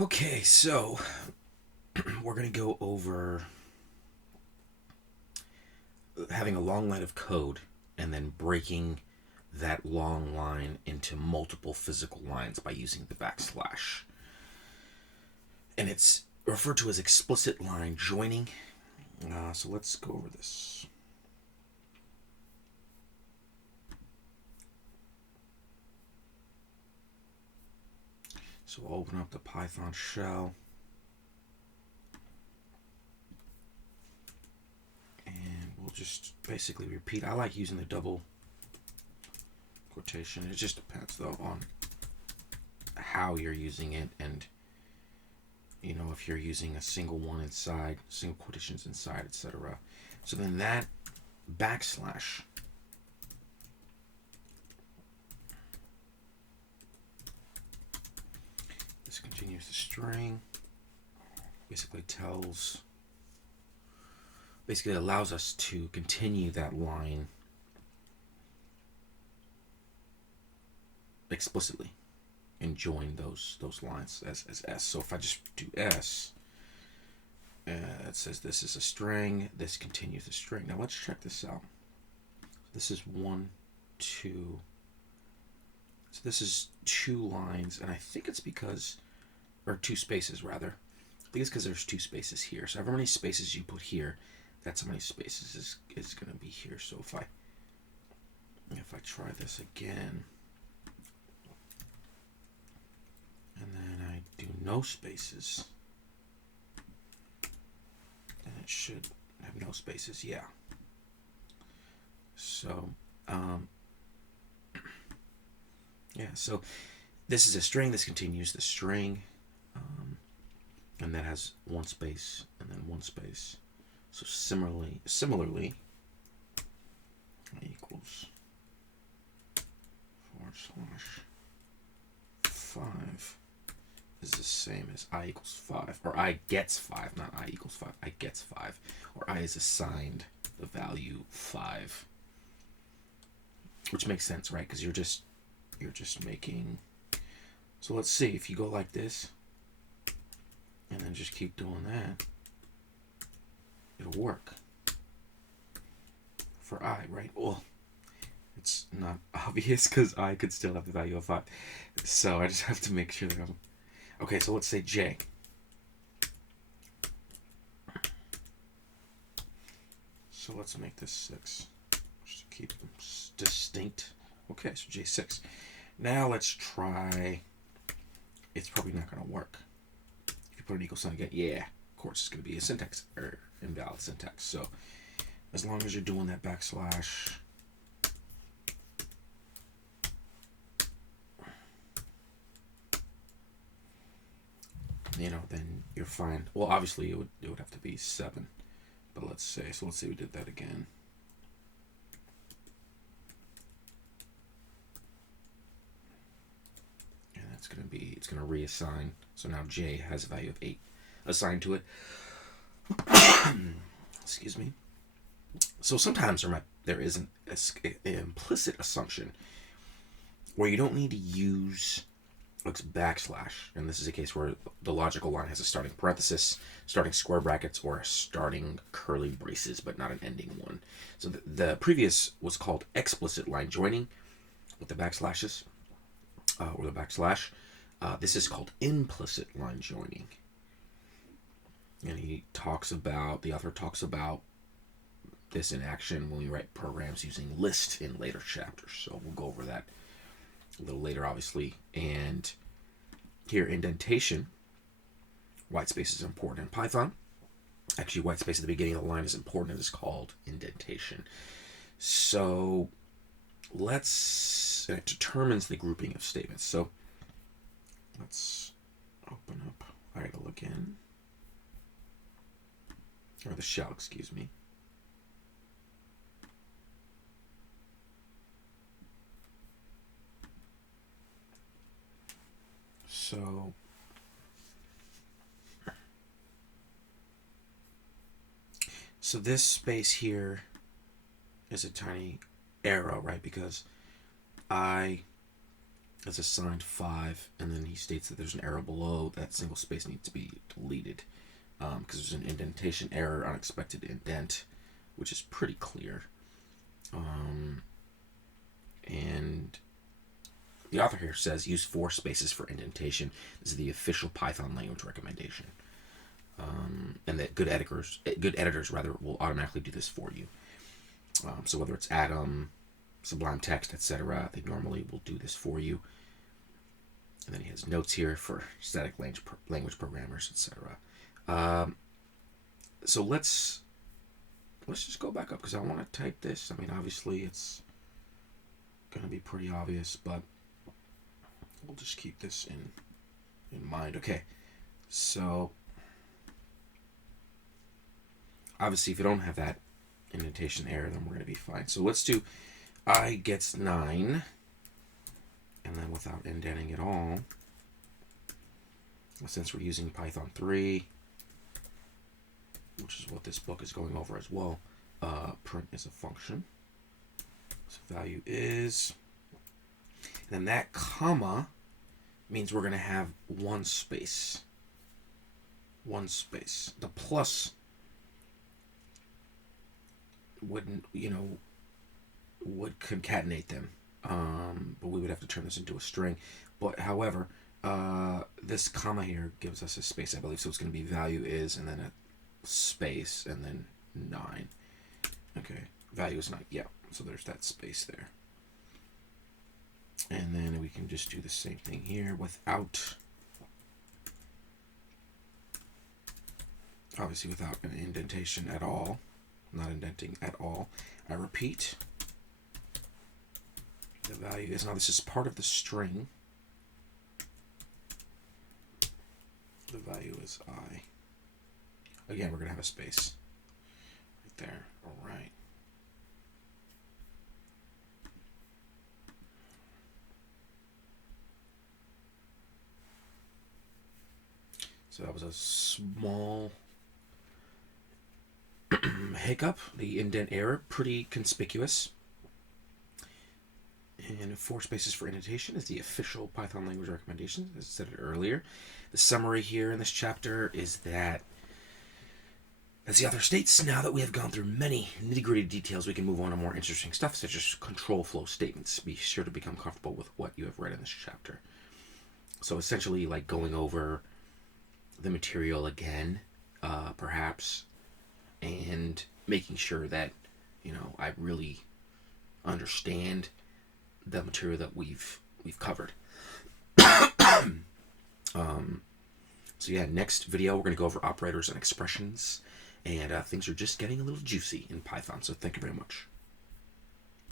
Okay, so we're going to go over having a long line of code and then breaking that long line into multiple physical lines by using the backslash. And it's referred to as explicit line joining. So let's go over this. So we'll open up the Python shell. And we'll just basically repeat. I like using the double quotation. It just depends, though, on how you're using it, and if you're using a single one inside, single quotations inside, etc. So then that backslash this continues the string, basically allows us to continue that line explicitly and join those lines as S. So if I just do S, it says this is a string, this continues the string. Now let's check this out. This is 1, 2. So this is 2 lines, and I think it's because, or 2 spaces rather. I think it's because there's 2 spaces here. So however many spaces you put here, that's how many spaces is going to be here. So if I try this again, and then I do no spaces, then it should have no spaces. Yeah. So, yeah, so this is a string. This continues the string, and that has 1 space and then 1 space. So similarly, equals /5 is the same as I equals 5, or I gets 5, not I equals 5. I gets 5, or I is assigned the value 5, which makes sense, right? Because you're just making. So let's see if you go like this, and then just keep doing that. It'll work for I, right? Well, it's not obvious because I could still have the value of 5. So I just have to make sure that I'm. Okay, so let's say J. So let's make this 6. Just to keep them distinct. Okay, so J6. Now let's try. It's probably not going to work. If you put an equal sign again, yeah, of course it's going to be a syntax error, invalid syntax. So as long as you're doing that backslash, then you're fine. Well, obviously it would have to be 7, but let's say we did that again. And it's gonna reassign. So now J has a value of 8 assigned to it. Excuse me. So sometimes there is an implicit assumption where you don't need to use backslash, and this is a case where the logical line has a starting parenthesis, starting square brackets, or a starting curly braces, but not an ending one. So the previous was called explicit line joining with the backslashes, or the backslash. This is called implicit line joining. And the author talks about this in action when we write programs using list in later chapters. So we'll go over that a little later, obviously. And here, indentation, white space is important in Python. Actually, white space at the beginning of the line is important. It is called indentation. So and it determines the grouping of statements. So let's open up idle again, or the shell, excuse me. So this space here is a tiny arrow, right? Because I is assigned 5, and then he states that there's an error below. That single space needs to be deleted because there's an indentation error, unexpected indent, which is pretty clear. And the author here says use 4 spaces for indentation. This is the official Python language recommendation. And that good editors will automatically do this for you. So whether it's Atom, Sublime Text, etc., they normally will do this for you. And then he has notes here for static language programmers, etc. So let's just go back up because I want to type this. I mean, obviously it's going to be pretty obvious, but we'll just keep this in mind. Okay, so obviously if you don't have that indentation error, then we're going to be fine. So let's do I gets 9, and then without indenting at all, since we're using Python 3, which is what this book is going over as well, print is a function. So value is, and then that comma means we're going to have 1 space. 1 space. The plus would concatenate them, but we would have to turn this into a string. But however, this comma here gives us a space, I believe, so it's going to be value is and then a space and then 9. Okay, value is 9. Yeah, so there's that space there. And then we can just do the same thing here without, obviously without an indentation at all. Not indenting at all. I repeat, the value is, now this is part of the string. The value is I. Again, we're going to have a space right there. All right. So that was a small hiccup. The indent error, pretty conspicuous. And 4 spaces for indentation is the official Python language recommendation, as I said it earlier. The summary here in this chapter is that, as the author states, now that we have gone through many nitty-gritty details, we can move on to more interesting stuff, such as control flow statements. Be sure to become comfortable with what you have read in this chapter. So essentially, like going over the material again, perhaps, and making sure that, I really understand the material that we've covered. So yeah, next video we're going to go over operators and expressions, and things are just getting a little juicy in Python, so thank you very much.